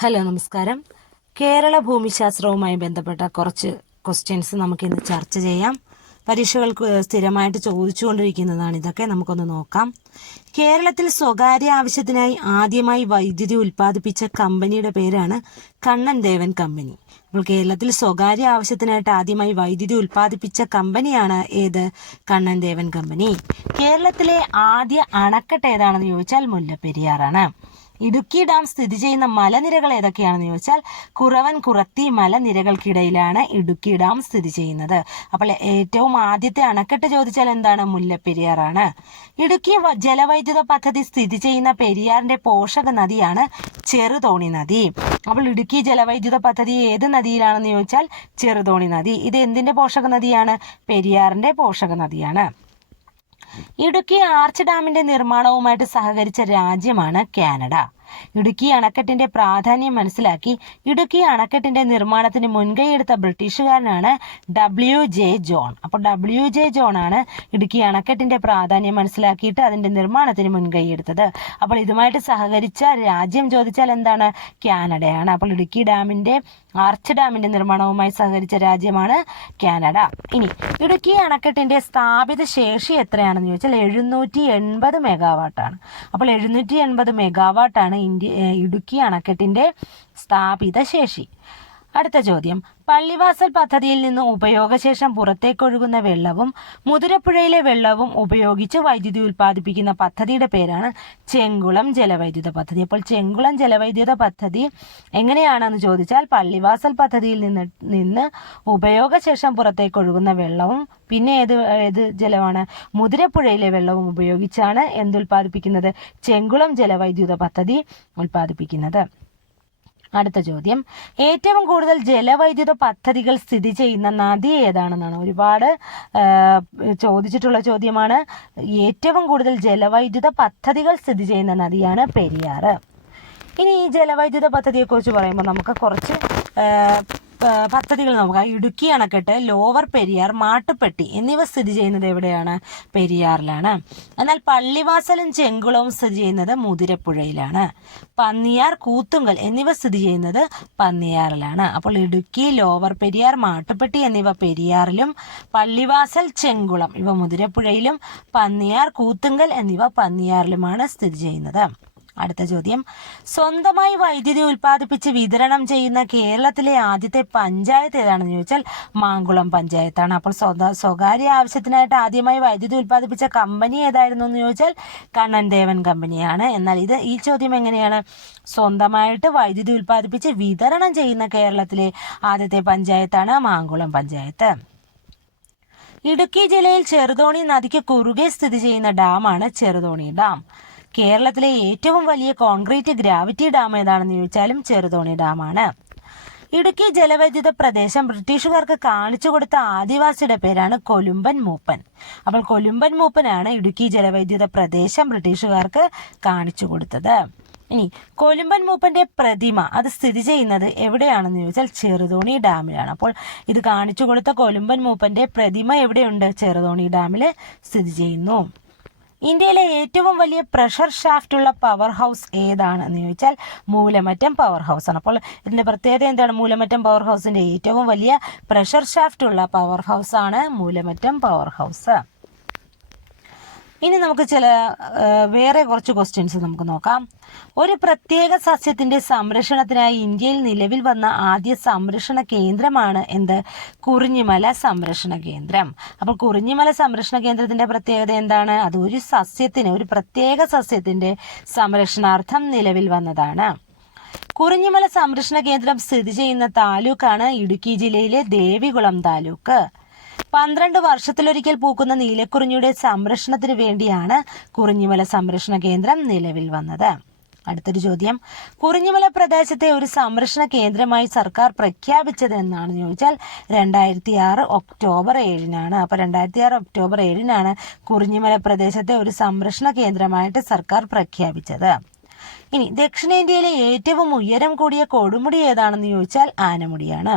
Hello, നമസ്കാരം. കേരള ഭൂമിശാസ്ത്രവുമായി ബന്ധപ്പെട്ട കുറച്ച് ക്വസ്റ്റ്യൻസ് നമുക്കിന്ന് ചർച്ച ചെയ്യാം. പരീക്ഷകൾക്ക് സ്ഥിരമായിട്ട് ചോദിച്ചുകൊണ്ടിരിക്കുന്നതാണ് ഇതൊക്കെ. നമുക്കൊന്ന് നോക്കാം. കേരളത്തിൽ സ്വകാര്യ ആവശ്യത്തിനായി ആദ്യമായി വൈദ്യുതി ഉൽപ്പാദിപ്പിച്ച കമ്പനിയുടെ പേരാണ് കണ്ണൻ ദേവൻ കമ്പനി. അപ്പോൾ കേരളത്തിൽ സ്വകാര്യ ആവശ്യത്തിനായിട്ട് ആദ്യമായി വൈദ്യുതി ഉൽപ്പാദിപ്പിച്ച കമ്പനിയാണ് ഏത്? കണ്ണൻ ദേവൻ കമ്പനി. കേരളത്തിലെ ആദ്യ അണക്കെട്ട് ഏതാണെന്ന് ചോദിച്ചാൽ മുല്ലപ്പെരിയാറാണ്. ഇടുക്കി ഡാം സ്ഥിതി ചെയ്യുന്ന മലനിരകൾ ഏതൊക്കെയാണെന്ന് ചോദിച്ചാൽ കുറവൻ കുറത്തി മലനിരകൾക്കിടയിലാണ് ഇടുക്കി ഡാം സ്ഥിതി ചെയ്യുന്നത്. അപ്പോൾ ഏറ്റവും ആദ്യത്തെ അണക്കെട്ട് ചോദിച്ചാൽ എന്താണ്? മുല്ലപ്പെരിയാറാണ്. ഇടുക്കി ജലവൈദ്യുത പദ്ധതി സ്ഥിതി ചെയ്യുന്ന പെരിയാറിന്റെ പോഷക നദിയാണ് ചെറുതോണി നദി. അപ്പോൾ ഇടുക്കി ജലവൈദ്യുത പദ്ധതി ഏത് നദിയിലാണെന്ന് ചോദിച്ചാൽ ചെറുതോണി നദി. ഇത് എന്തിന്റെ പോഷക നദിയാണ്? പെരിയാറിന്റെ പോഷക നദിയാണ്. ഇടുക്കി ആർച്ച് ഡാമിന്റെ നിർമ്മാണവുമായിട്ട് സഹകരിച്ച രാജ്യമാണ് കാനഡ. ഇടുക്കി അണക്കെട്ടിന്റെ പ്രാധാന്യം മനസ്സിലാക്കി ഇടുക്കി അണക്കെട്ടിന്റെ നിർമ്മാണത്തിന് മുൻകൈയെടുത്ത ബ്രിട്ടീഷുകാരനാണ് WJ ജോൺ. അപ്പോൾ WJ ജോൺ ആണ് ഇടുക്കി അണക്കെട്ടിന്റെ പ്രാധാന്യം മനസ്സിലാക്കിയിട്ട് അതിന്റെ നിർമ്മാണത്തിന് മുൻകൈയെടുത്തത്. അപ്പോൾ ഇതുമായിട്ട് സഹകരിച്ച രാജ്യം ചോദിച്ചാൽ എന്താണ്? കാനഡയാണ്. അപ്പോൾ ഇടുക്കി ഡാമിന്റെ ആർച്ച് ഡാമിന്റെ നിർമ്മാണവുമായി സഹകരിച്ച രാജ്യമാണ് കാനഡ. ഇനി ഇടുക്കി അണക്കെട്ടിന്റെ സ്ഥാപിത ശേഷി എത്രയാണെന്ന് ചോദിച്ചാൽ 780 മെഗാവാട്ടാണ്. അപ്പോൾ 780 മെഗാവാട്ടാണ് ഇടുക്കി അണക്കെട്ടിന്റെ സ്ഥാപിത ശേഷി. അടുത്ത ചോദ്യം, പള്ളിവാസൽ പദ്ധതിയിൽ നിന്ന് ഉപയോഗശേഷം പുറത്തേക്കൊഴുകുന്ന വെള്ളവും മുതിരപ്പുഴയിലെ വെള്ളവും ഉപയോഗിച്ച് വൈദ്യുതി ഉൽപ്പാദിപ്പിക്കുന്ന പദ്ധതിയുടെ പേരാണ് ചെങ്കുളം ജലവൈദ്യുത പദ്ധതി. അപ്പോൾ ചെങ്കുളം ജലവൈദ്യുത പദ്ധതി എങ്ങനെയാണെന്ന് ചോദിച്ചാൽ പള്ളിവാസൽ പദ്ധതിയിൽ നിന്ന് ഉപയോഗശേഷം പുറത്തേക്കൊഴുകുന്ന വെള്ളവും പിന്നെ ഏത് ജലമാണ്? മുതിരപ്പുഴയിലെ വെള്ളവും ഉപയോഗിച്ചാണ് എന്തുൽപ്പാദിപ്പിക്കുന്നത്? ചെങ്കുളം ജലവൈദ്യുത പദ്ധതി ഉൽപ്പാദിപ്പിക്കുന്നത്. അടുത്ത ചോദ്യം, ഏറ്റവും കൂടുതൽ ജലവൈദ്യുത പദ്ധതികൾ സ്ഥിതി ചെയ്യുന്ന നദി ഏതാണെന്നാണ്. ഒരുപാട് ചോദിച്ചിട്ടുള്ള ചോദ്യമാണ്. ഏറ്റവും കൂടുതൽ ജലവൈദ്യുത പദ്ധതികൾ സ്ഥിതി ചെയ്യുന്ന നദിയാണ് പെരിയാറ്. ഇനി ഈ ജലവൈദ്യുത പദ്ധതിയെക്കുറിച്ച് പറയുമ്പോൾ നമുക്ക് കുറച്ച് പദ്ധതികൾ നോക്കാം. ഇടുക്കി അണക്കെട്ട്, ലോവർ പെരിയാർ, മാട്ടുപ്പെട്ടി എന്നിവ സ്ഥിതി ചെയ്യുന്നത് എവിടെയാണ്? പെരിയാറിലാണ്. എന്നാൽ പള്ളിവാസലും ചെങ്കുളവും സ്ഥിതി ചെയ്യുന്നത് മുതിരപ്പുഴയിലാണ്. പന്നിയാർ, കൂത്തുങ്കൽ എന്നിവ സ്ഥിതി ചെയ്യുന്നത് പന്നിയാറിലാണ്. അപ്പോൾ ഇടുക്കി, ലോവർ പെരിയാർ, മാട്ടുപ്പെട്ടി എന്നിവ പെരിയാറിലും പള്ളിവാസൽ, ചെങ്കുളം ഇവ മുതിരപ്പുഴയിലും പന്നിയാർ, കൂത്തുങ്കൽ എന്നിവ പന്നിയാറിലുമാണ് സ്ഥിതി ചെയ്യുന്നത്. അടുത്ത ചോദ്യം, സ്വന്തമായി വൈദ്യുതി ഉൽപ്പാദിപ്പിച്ച് വിതരണം ചെയ്യുന്ന കേരളത്തിലെ ആദ്യത്തെ പഞ്ചായത്ത് ഏതാണെന്ന് ചോദിച്ചാൽ മാങ്കുളം പഞ്ചായത്താണ്. അപ്പോൾ സ്വകാര്യ ആവശ്യത്തിനായിട്ട് ആദ്യമായി വൈദ്യുതി ഉൽപ്പാദിപ്പിച്ച കമ്പനി ഏതായിരുന്നു എന്ന് ചോദിച്ചാൽ കണ്ണൻ ദേവൻ കമ്പനിയാണ്. എന്നാൽ ഈ ചോദ്യം എങ്ങനെയാണ്? സ്വന്തമായിട്ട് വൈദ്യുതി ഉൽപ്പാദിപ്പിച്ച് വിതരണം ചെയ്യുന്ന കേരളത്തിലെ ആദ്യത്തെ പഞ്ചായത്താണ് മാങ്കുളം പഞ്ചായത്ത്. ഇടുക്കി ജില്ലയിൽ ചെറുതോണി നദിക്ക് കുറുകെ സ്ഥിതി ചെയ്യുന്ന ഡാമാണ് ചെറുതോണി ഡാം. കേരളത്തിലെ ഏറ്റവും വലിയ കോൺക്രീറ്റ് ഗ്രാവിറ്റി ഡാം ഏതാണെന്ന് ചോദിച്ചാലും ചെറുതോണി ഡാമാണ്. ഇടുക്കി ജലവൈദ്യുത പ്രദേശം ബ്രിട്ടീഷുകാർക്ക് കാണിച്ചു കൊടുത്ത ആദിവാസിയുടെ പേരാണ് കൊലുമ്പൻ മൂപ്പൻ. അപ്പോൾ കൊലുമ്പൻ മൂപ്പനാണ് ഇടുക്കി ജലവൈദ്യുത പ്രദേശം ബ്രിട്ടീഷുകാർക്ക് കാണിച്ചു കൊടുത്തത്. ഇനി കൊലുമ്പൻ മൂപ്പന്റെ പ്രതിമ അത് സ്ഥിതി ചെയ്യുന്നത് എവിടെയാണെന്ന് ചോദിച്ചാൽ ചെറുതോണി ഡാമിലാണ്. അപ്പോൾ ഇത് കാണിച്ചു കൊടുത്ത കൊലുമ്പൻ മൂപ്പന്റെ പ്രതിമ എവിടെയുണ്ട്? ചെറുതോണി ഡാമിൽ സ്ഥിതി ചെയ്യുന്നു. ഇന്ത്യയിലെ ഏറ്റവും വലിയ പ്രഷർ ഷാഫ്റ്റ് ഉള്ള പവർ ഹൗസ് ഏതാണെന്ന് ചോദിച്ചാൽ മൂലമറ്റം പവർ ഹൗസ് ആണ്. അപ്പോൾ ഇതിന്റെ പ്രത്യേകത എന്താണ്? മൂലമറ്റം പവർ ഹൗസിന്റെ ഏറ്റവും വലിയ പ്രഷർ ഷാഫ്റ്റ് ഉള്ള പവർ ഹൗസ് ആണ് മൂലമറ്റം പവർ ഹൗസ്. ഇനി നമുക്ക് വേറെ കുറച്ച് ക്വസ്റ്റ്യൻസ് നമുക്ക് നോക്കാം. ഒരു പ്രത്യേക സസ്യത്തിന്റെ സംരക്ഷണത്തിനായി ഇന്ത്യയിൽ നിലവിൽ വന്ന ആദ്യ സംരക്ഷണ കേന്ദ്രമാണ് എന്ത്? കുറിഞ്ഞിമല സംരക്ഷണ കേന്ദ്രം. അപ്പോൾ കുറിഞ്ഞിമല സംരക്ഷണ കേന്ദ്രത്തിന്റെ പ്രത്യേകത എന്താണ്? അത് ഒരു പ്രത്യേക സസ്യത്തിന്റെ സംരക്ഷണാർത്ഥം നിലവിൽ വന്നതാണ്. കുറിഞ്ഞിമല സംരക്ഷണ കേന്ദ്രം സ്ഥിതി ചെയ്യുന്ന താലൂക്കാണ് ഇടുക്കി ജില്ലയിലെ ദേവികുളം താലൂക്ക്. 12 വർഷത്തിലൊരിക്കൽ പൂക്കുന്ന നീലക്കുറിഞ്ഞിയുടെ സംരക്ഷണത്തിന് വേണ്ടിയാണ് കുറിഞ്ഞിമല സംരക്ഷണ കേന്ദ്രം നിലവിൽ വന്നത്. അടുത്തൊരു ചോദ്യം, കുറിഞ്ഞിമല പ്രദേശത്തെ ഒരു സംരക്ഷണ കേന്ദ്രമായി സർക്കാർ പ്രഖ്യാപിച്ചത് എന്നാണെന്ന് ചോദിച്ചാൽ 2006 ഒക്ടോബർ 7-നാണ്. അപ്പോൾ 2006 ഒക്ടോബർ 7-നാണ് കുറിഞ്ഞിമല പ്രദേശത്തെ ഒരു സംരക്ഷണ കേന്ദ്രമായിട്ട് സർക്കാർ പ്രഖ്യാപിച്ചത്. ഇനി ദക്ഷിണേന്ത്യയിലെ ഏറ്റവും ഉയരം കൂടിയ കൊടുമുടി ഏതാണെന്ന് ചോദിച്ചാൽ ആനമുടിയാണ്.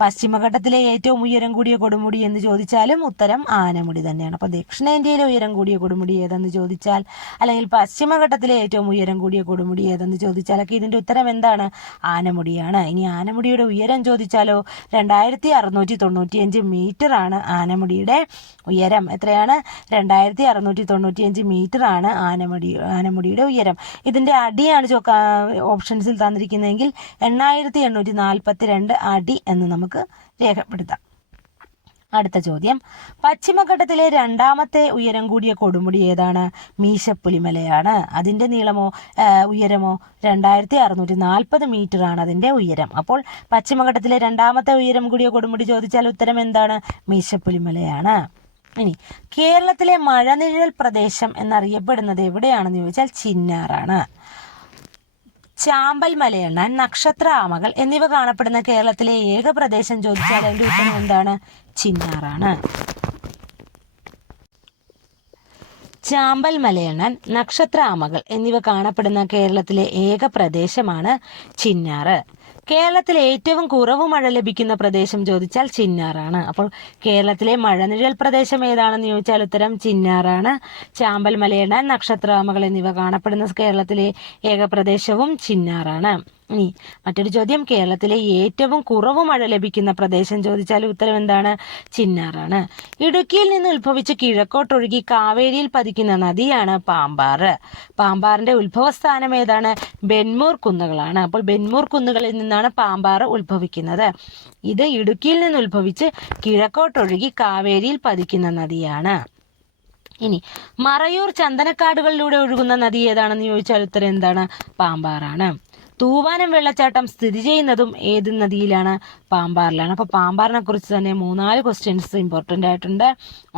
പശ്ചിമഘട്ടത്തിലെ ഏറ്റവും ഉയരം കൂടിയ കൊടുമുടി എന്ന് ചോദിച്ചാലും ഉത്തരം ആനമുടി തന്നെയാണ്. അപ്പോൾ ദക്ഷിണേന്ത്യയിലെ ഉയരം കൂടിയ കൊടുമുടി ഏതെന്ന് ചോദിച്ചാൽ, അല്ലെങ്കിൽ പശ്ചിമഘട്ടത്തിലെ ഏറ്റവും ഉയരം കൂടിയ കൊടുമുടി ഏതെന്ന് ചോദിച്ചാലൊക്കെ ഇതിൻ്റെ ഉത്തരം എന്താണ്? ആനമുടിയാണ്. ഇനി ആനമുടിയുടെ ഉയരം ചോദിച്ചാലോ, 2695 മീറ്റർ ആണ് ആനമുടിയുടെ ഉയരം. എത്രയാണ്? 2695 മീറ്റർ ആണ് ആനമുടിയുടെ ഉയരം. ഇതിൻ്റെ അടിയാണ് ഓപ്ഷൻസിൽ തന്നിരിക്കുന്നതെങ്കിൽ 8842 അടി എന്ന് നമുക്ക് രേഖപ്പെടുത്താം. അടുത്ത ചോദ്യം, പശ്ചിമഘട്ടത്തിലെ രണ്ടാമത്തെ ഉയരം കൂടിയ കൊടുമുടി ഏതാണ്? മീശപ്പുലിമലയാണ്. അതിൻ്റെ ഉയരമോ 2640 മീറ്റർ ആണ് അതിൻ്റെ ഉയരം. അപ്പോൾ പശ്ചിമഘട്ടത്തിലെ രണ്ടാമത്തെ ഉയരം കൂടിയ കൊടുമുടി ചോദിച്ചാൽ ഉത്തരം എന്താണ്? മീശപ്പുലിമലയാണ്. ഇനി കേരളത്തിലെ മഴനിഴൽ പ്രദേശം എന്നറിയപ്പെടുന്നത് എവിടെയാണെന്ന് ചോദിച്ചാൽ ചിന്നാറാണ്. ചാമ്പൽ മലയണ്ണാൻ, നക്ഷത്ര ആമകൾ എന്നിവ കാണപ്പെടുന്ന കേരളത്തിലെ ഏക പ്രദേശം ചോദിച്ചാൽ അതിന്റെ ഉത്തരം എന്താണ്? ചിന്നാറാണ്. ചാമ്പൽ മലയണ്ണാൻ, നക്ഷത്ര ആമകൾ എന്നിവ കാണപ്പെടുന്ന കേരളത്തിലെ ഏക പ്രദേശമാണ് ചിന്നാറ്. കേരളത്തിലെ ഏറ്റവും കുറവ് മഴ ലഭിക്കുന്ന പ്രദേശം ചോദിച്ചാൽ ചിന്നാറാണ്. അപ്പോൾ കേരളത്തിലെ മഴനിഴൽ പ്രദേശം ഏതാണെന്ന് ചോദിച്ചാൽ ഉത്തരം ചിന്നാറാണ്. ചാമ്പൽ മലയണ്ണാൻ, നക്ഷത്രാമകൾ എന്നിവ കാണപ്പെടുന്ന കേരളത്തിലെ ഏക പ്രദേശവും ചിന്നാറാണ്. ഇനി മറ്റൊരു ചോദ്യം, കേരളത്തിലെ ഏറ്റവും കുറവ് മഴ ലഭിക്കുന്ന പ്രദേശം ചോദിച്ചാൽ ഉത്തരം എന്താണ്? ചിന്നാറാണ്. ഇടുക്കിയിൽ നിന്ന് ഉത്ഭവിച്ച് കിഴക്കോട്ടൊഴുകി കാവേരിയിൽ പതിക്കുന്ന നദിയാണ് പാമ്പാറ്. പാമ്പാറിന്റെ ഉത്ഭവസ്ഥാനം ഏതാണ്? ബെന്മൂർ കുന്നുകളാണ്. അപ്പോൾ ബെന്മൂർ കുന്നുകളിൽ നിന്നാണ് പാമ്പാറ് ഉത്ഭവിക്കുന്നത്. ഇത് ഇടുക്കിയിൽ നിന്ന് ഉത്ഭവിച്ച് കിഴക്കോട്ടൊഴുകി കാവേരിയിൽ പതിക്കുന്ന നദിയാണ്. ഇനി മറയൂർ ചന്ദനക്കാടുകളിലൂടെ ഒഴുകുന്ന നദി ഏതാണെന്ന് ചോദിച്ചാൽ ഉത്തരം എന്താണ്? പാമ്പാറാണ്. തൂവാനം വെള്ളച്ചാട്ടം സ്ഥിതി ചെയ്യുന്നതും ഏത് നദിയിലാണ്? പാമ്പാറിലാണ്. അപ്പോൾ പാമ്പാറിനെ കുറിച്ച് തന്നെ 3-4 ക്വസ്റ്റ്യൻസ് ഇമ്പോർട്ടൻ്റ് ആയിട്ടുണ്ട്.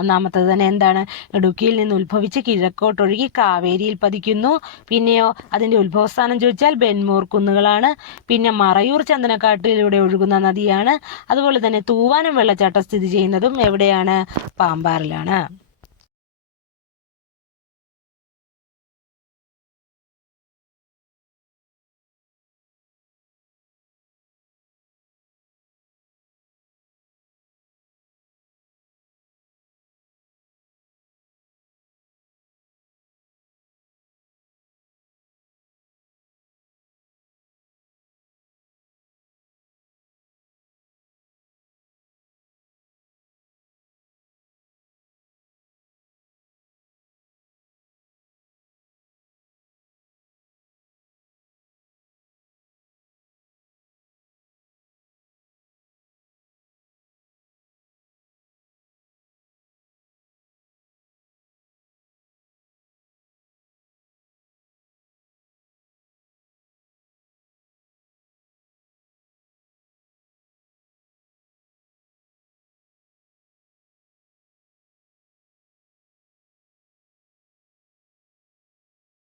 ഒന്നാമത്തത് തന്നെ എന്താണ്? ഇടുക്കിയിൽ നിന്ന് ഉത്ഭവിച്ച് കിഴക്കോട്ടൊഴുകി കാവേരിയിൽ പതിക്കുന്നു. പിന്നെയോ അതിൻ്റെ ഉത്ഭവസ്ഥാനം ചോദിച്ചാൽ ബെന്മൂർ കുന്നുകളാണ്. പിന്നെ മറയൂർ ചന്ദനക്കാട്ടിലൂടെ ഒഴുകുന്ന നദിയാണ്. അതുപോലെ തന്നെ തൂവാനം വെള്ളച്ചാട്ടം സ്ഥിതി ചെയ്യുന്നതും എവിടെയാണ്? പാമ്പാറിലാണ്.